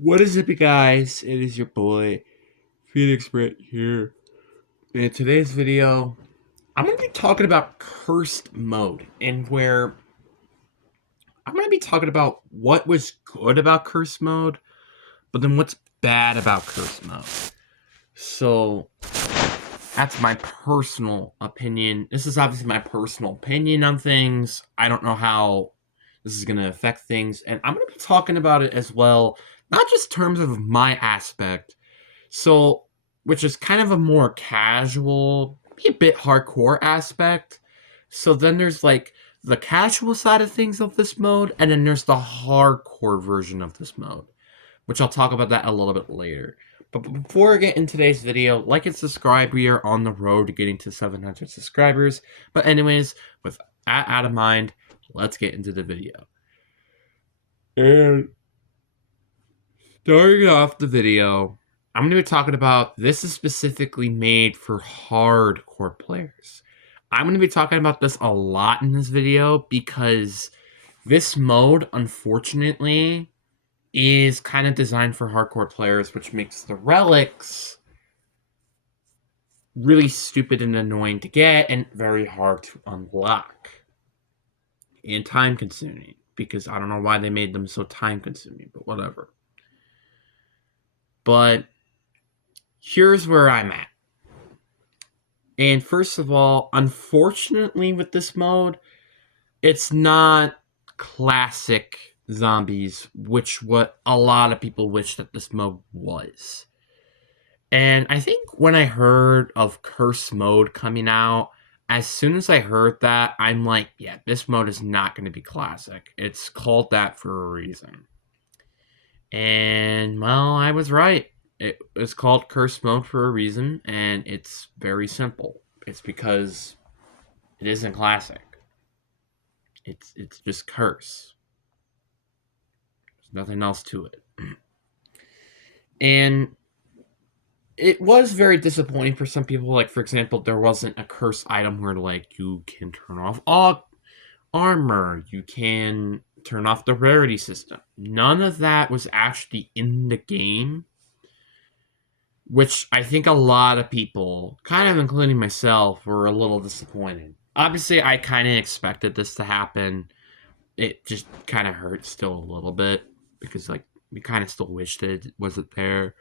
What is up, you guys? It is your boy, Phoenix Brett here. In today's video, I'm going to be talking about cursed mode, and where I'm going to be talking about what was good about cursed mode, but then what's bad about cursed mode. So, that's my personal opinion. This is obviously my personal opinion on things. I don't know how this is going to affect things, and I'm going to be talking about it as well, not just in terms of my aspect. So, which is kind of a more casual, a bit hardcore aspect. So then there's like the casual side of things of this mode, and then there's the hardcore version of this mode, which I'll talk about that a little bit later. But before I get into today's video, like and subscribe. We are on the road to getting to 700 subscribers. But anyways, with that out of mind, let's get into the video. And starting off the video, I'm going to be talking about this is specifically made for hardcore players. I'm going to be talking about this a lot in this video because this mode, unfortunately, is kind of designed for hardcore players, which makes the relics really stupid and annoying to get and very hard to unlock. And time consuming, because I don't know why they made them so time consuming, but whatever. But here's where I'm at. And first of all, unfortunately with this mode, it's not classic zombies, which what a lot of people wish that this mode was. And I think when I heard of curse mode coming out, as soon as I heard that, I'm like, yeah, this mode is not going to be classic. It's called that for a reason. And, well, I was right. It was called curse mode for a reason, and it's very simple. It's because it isn't classic. It's just curse. There's nothing else to it. And it was very disappointing for some people. Like, for example, there wasn't a curse item where, like, you can turn off all armor, you can turn off the rarity system. None of that was actually in the game, which I think a lot of people, kind of including myself, were a little disappointed. Obviously, I kind of expected this to happen. It just kind of hurts still a little bit because, like, we kind of still wished it wasn't there.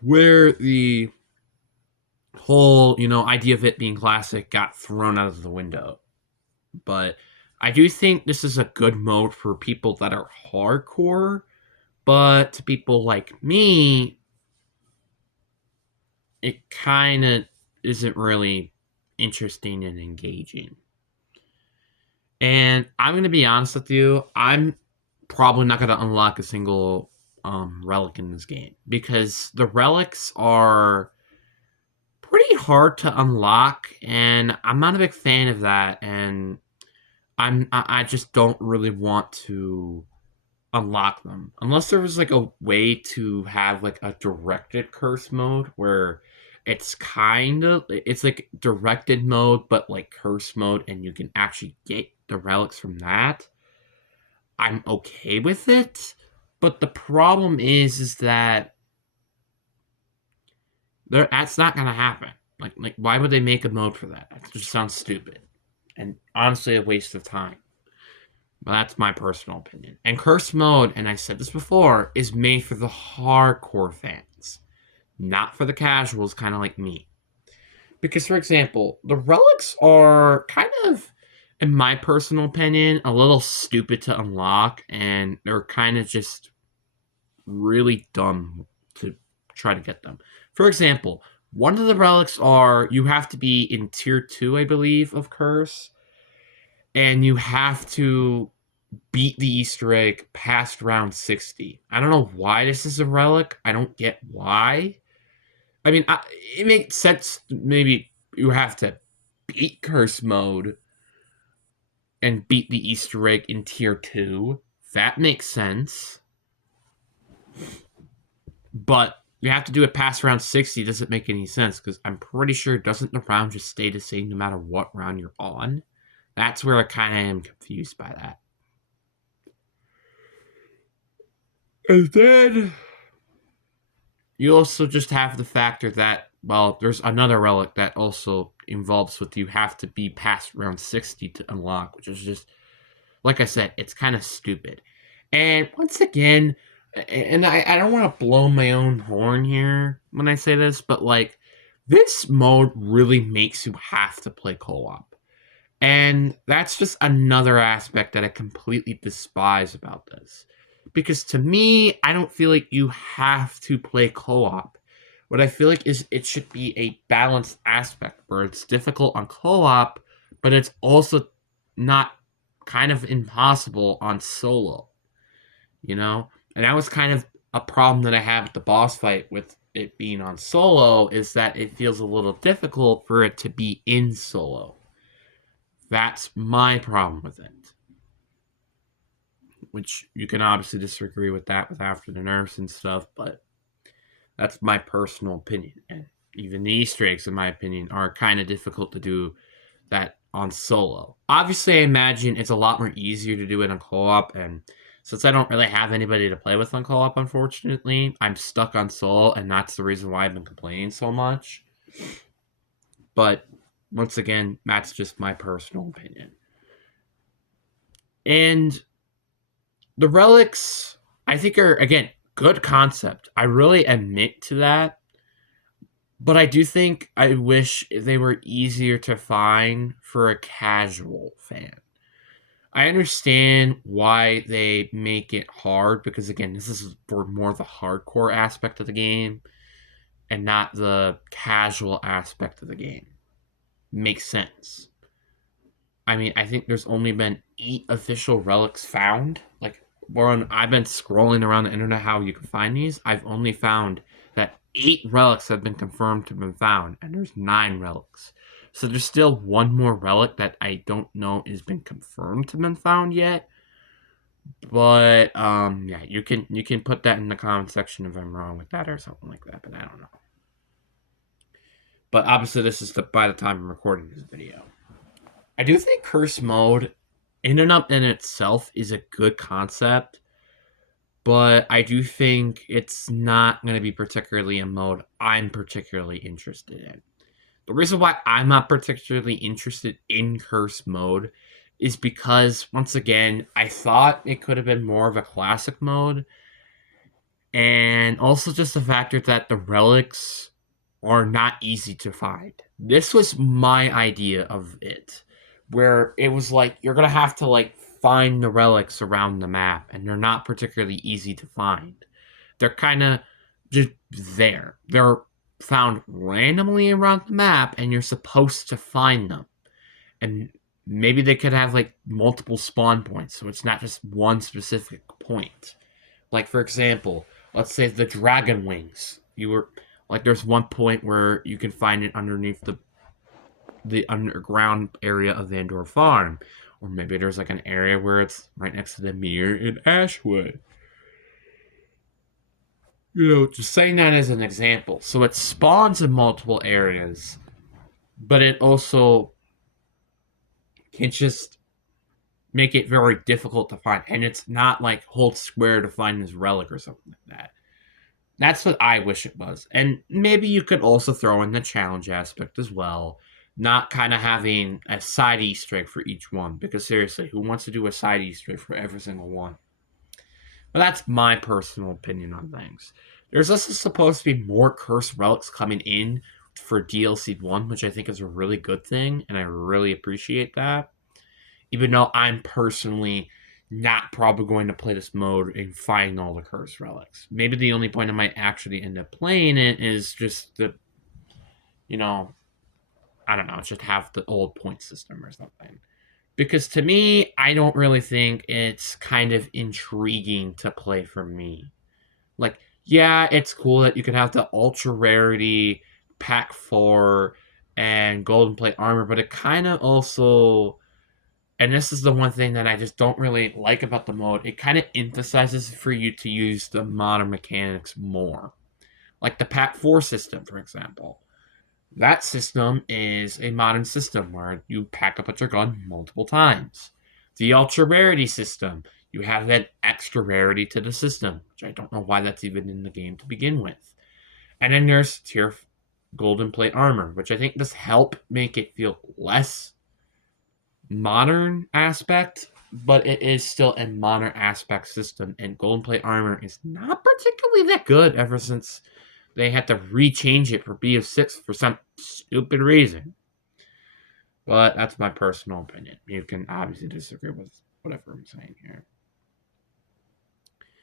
Where the whole, idea of it being classic got thrown out of the window. But I do think this is a good mode for people that are hardcore, but to people like me, it kind of isn't really interesting and engaging. And I'm going to be honest with you, I'm probably not going to unlock a single relic in this game because the relics are pretty hard to unlock, and I'm not a big fan of that. And I just don't really want to unlock them unless there was like a way to have like a directed curse mode where it's like directed mode but like curse mode, and you can actually get the relics from that. I'm okay with it, but the problem is that that's not gonna happen. Like why would they make a mode for that? That just sounds stupid and honestly a waste of time. But that's my personal opinion. And Curse Mode, and I said this before, is made for the hardcore fans, not for the casuals, kind of like me. Because, for example, the relics are kind of, in my personal opinion, a little stupid to unlock, and they're kind of just really dumb to try to get them. For example, one of the relics are you have to be in tier 2, I believe, of Curse, and you have to beat the Easter egg past round 60. I don't know why this is a relic. I don't get why. I mean, it makes sense. Maybe you have to beat Curse Mode and beat the Easter egg in tier 2. That makes sense. But you have to do it past round 60 doesn't make any sense because I'm pretty sure doesn't the round just stay the same no matter what round you're on? That's where I kind of am confused by that. And then you also just have the factor that, well, there's another relic that also involves with you have to be past round 60 to unlock, which is just, like I said, it's kind of stupid. And once again, and I don't want to blow my own horn here when I say this, but like, this mode really makes you have to play co-op. And that's just another aspect that I completely despise about this. Because to me, I don't feel like you have to play co op. What I feel like is it should be a balanced aspect where it's difficult on co op, but it's also not kind of impossible on solo, you know? And that was kind of a problem that I have with the boss fight with it being on solo, is that it feels a little difficult for it to be in solo. That's my problem with it. Which you can obviously disagree with that with After the Nerfs and stuff, but that's my personal opinion. And even the Easter eggs, in my opinion, are kind of difficult to do that on solo. Obviously, I imagine it's a lot more easier to do it on co-op, and since I don't really have anybody to play with on co-op, unfortunately, I'm stuck on solo, and that's the reason why I've been complaining so much. But once again, that's just my personal opinion. And the relics, I think, are, again, good concept. I really admit to that. But I do think I wish they were easier to find for a casual fan. I understand why they make it hard because, again, this is for more the hardcore aspect of the game and not the casual aspect of the game. Makes sense. I mean, I think there's only been 8 official relics found. Like, when I've been scrolling around the internet how you can find these, I've only found that 8 relics have been confirmed to have been found, and there's 9 relics. So there's still one more relic that I don't know has been confirmed to have been found yet. But yeah, you can put that in the comment section if I'm wrong with that or something like that, but I don't know. But obviously this is by the time I'm recording this video. I do think curse mode in and of in itself is a good concept, but I do think it's not going to be particularly a mode I'm particularly interested in. The reason why I'm not particularly interested in curse mode is because, once again, I thought it could have been more of a classic mode, and also just the factor that the relics are not easy to find. This was my idea of it, where it was like you're gonna have to like find the relics around the map, and they're not particularly easy to find. They're kind of just there. They're found randomly around the map, and you're supposed to find them. And maybe they could have like multiple spawn points, so it's not just one specific point. Like, for example, let's say the dragon wings. You were like, there's one point where you can find it underneath the underground area of Vandor Farm, or maybe there's like an area where it's right next to the mirror in Ashwood. You know, just saying that as an example. So it spawns in multiple areas, but it also can just make it very difficult to find. And it's not like hold square to find this relic or something like that. That's what I wish it was. And maybe you could also throw in the challenge aspect as well. Not kind of having a side Easter egg for each one. Because seriously, who wants to do a side Easter egg for every single one? But that's my personal opinion on things. There's also supposed to be more cursed relics coming in for DLC 1, which I think is a really good thing. And I really appreciate that. Even though I'm personally not probably going to play this mode and find all the cursed relics. Maybe the only point I might actually end up playing it is just the, you know, I don't know, just have the old point system or something. Because to me, I don't really think it's kind of intriguing to play for me. Like, yeah, it's cool that you can have the ultra rarity, pack 4, and golden plate armor, but it kind of also, and this is the one thing that I just don't really like about the mode, it kind of emphasizes for you to use the modern mechanics more. Like the Pack 4 system, for example. That system is a modern system where you pack up with your gun multiple times. The Ultra Rarity system, You have that extra rarity to the system, which I don't know why that's even in the game to begin with. And then there's tier golden plate armor, which I think does help make it feel less modern aspect, but it is still a modern aspect system, and golden plate armor is not particularly that good ever since they had to rechange it for BO6 for some stupid reason. But that's my personal opinion. You can obviously disagree with whatever I'm saying here.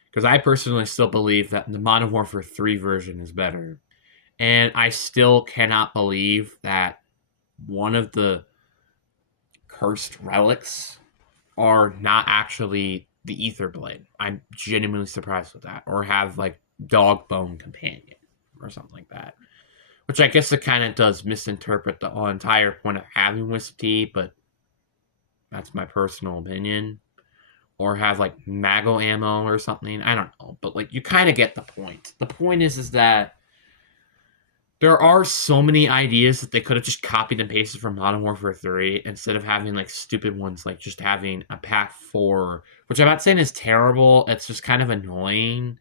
Because I personally still believe that the Modern Warfare 3 version is better. And I still cannot believe that one of the cursed relics are not actually the Ether Blade. I'm genuinely surprised with that. Or have, like, Dog Bone Companion or something like that. Which I guess it kind of does misinterpret the entire point of having Wisp Tea, but that's my personal opinion. Or have, like, Mago ammo or something. I don't know. But, like, you kind of get the point. The point is that there are so many ideas that they could have just copied and pasted from Modern Warfare 3 instead of having, like, stupid ones, like just having a pack 4, which I'm not saying is terrible. It's just kind of annoying.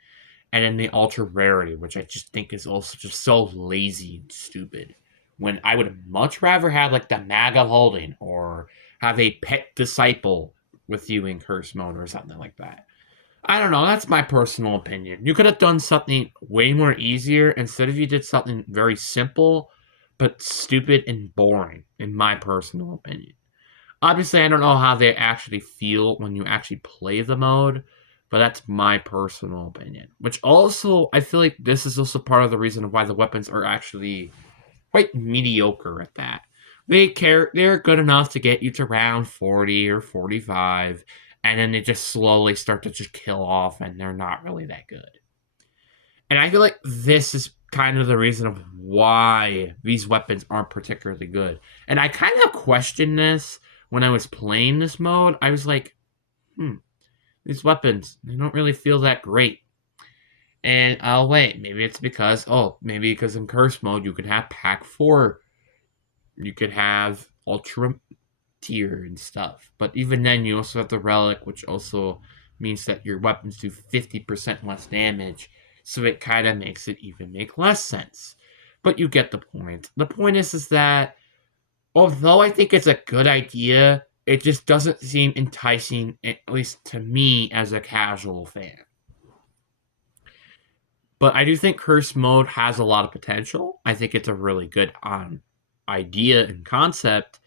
And then the ultra rarity, which I just think is also just so lazy and stupid. When I would much rather have, like, the Mag of Holding or have a pet disciple with you in curse mode or something like that. I don't know. That's my personal opinion. You could have done something way more easier instead of you did something very simple, but stupid and boring, in my personal opinion. Obviously, I don't know how they actually feel when you actually play the mode, but that's my personal opinion. Which also, I feel like this is also part of the reason why the weapons are actually quite mediocre at that. They're good enough to get you to round 40 or 45, and then they just slowly start to just kill off, and they're not really that good. And I feel like this is kind of the reason of why these weapons aren't particularly good. And I kind of questioned this when I was playing this mode. I was like, these weapons, they don't really feel that great. And I'll wait, maybe it's because, maybe because in curse mode you can have pack 4. You could have ultra tier and stuff. But even then, you also have the relic, which also means that your weapons do 50% less damage. So it kind of makes it even make less sense. But you get the point. The point is that although I think it's a good idea, it just doesn't seem enticing, at least to me as a casual fan. But I do think Curse Mode has a lot of potential. I think it's a really good idea and concept.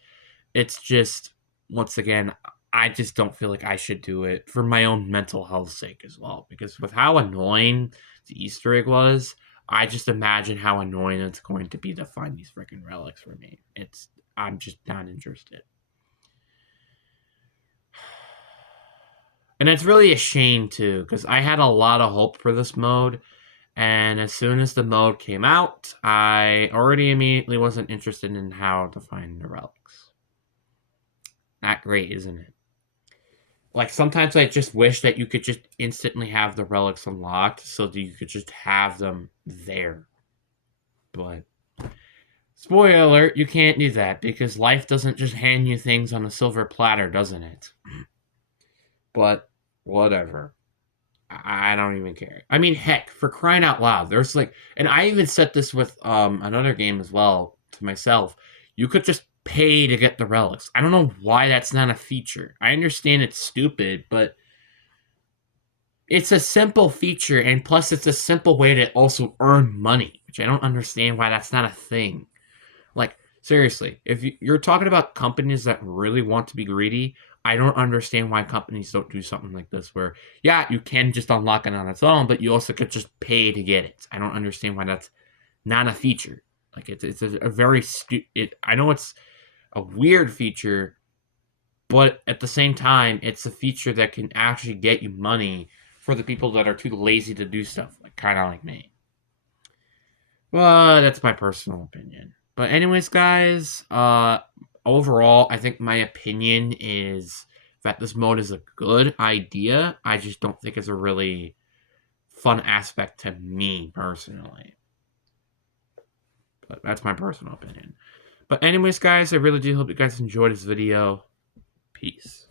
It's just, once again, I just don't feel like I should do it for my own mental health sake as well. Because with how annoying the Easter egg was, I just imagine how annoying it's going to be to find these freaking relics for me. I'm just not interested. And it's really a shame too, because I had a lot of hope for this mode. And as soon as the mode came out, I already immediately wasn't interested in how to find the relics. Not great, isn't it? Like, sometimes I just wish that you could just instantly have the relics unlocked so that you could just have them there. But, spoiler alert, you can't do that because life doesn't just hand you things on a silver platter, doesn't it? But, whatever. I don't even care. I mean, heck, for crying out loud, there's like, and I even said this with another game as well to myself. You could just pay to get the relics. I don't know why that's not a feature. I understand it's stupid, but it's a simple feature, and plus it's a simple way to also earn money, which I don't understand why that's not a thing. Like, seriously, if you're talking about companies that really want to be greedy, I don't understand why companies don't do something like this where, yeah, you can just unlock it on its own, but you also could just pay to get it. I don't understand why that's not a feature. Like, it's a very I know it's a weird feature, but at the same time, it's a feature that can actually get you money for the people that are too lazy to do stuff, like kind of like me. Well, that's my personal opinion. But anyways, guys, overall, I think my opinion is that this mode is a good idea. I just don't think it's a really fun aspect to me personally. But that's my personal opinion. But anyways, guys, I really do hope you guys enjoyed this video. Peace.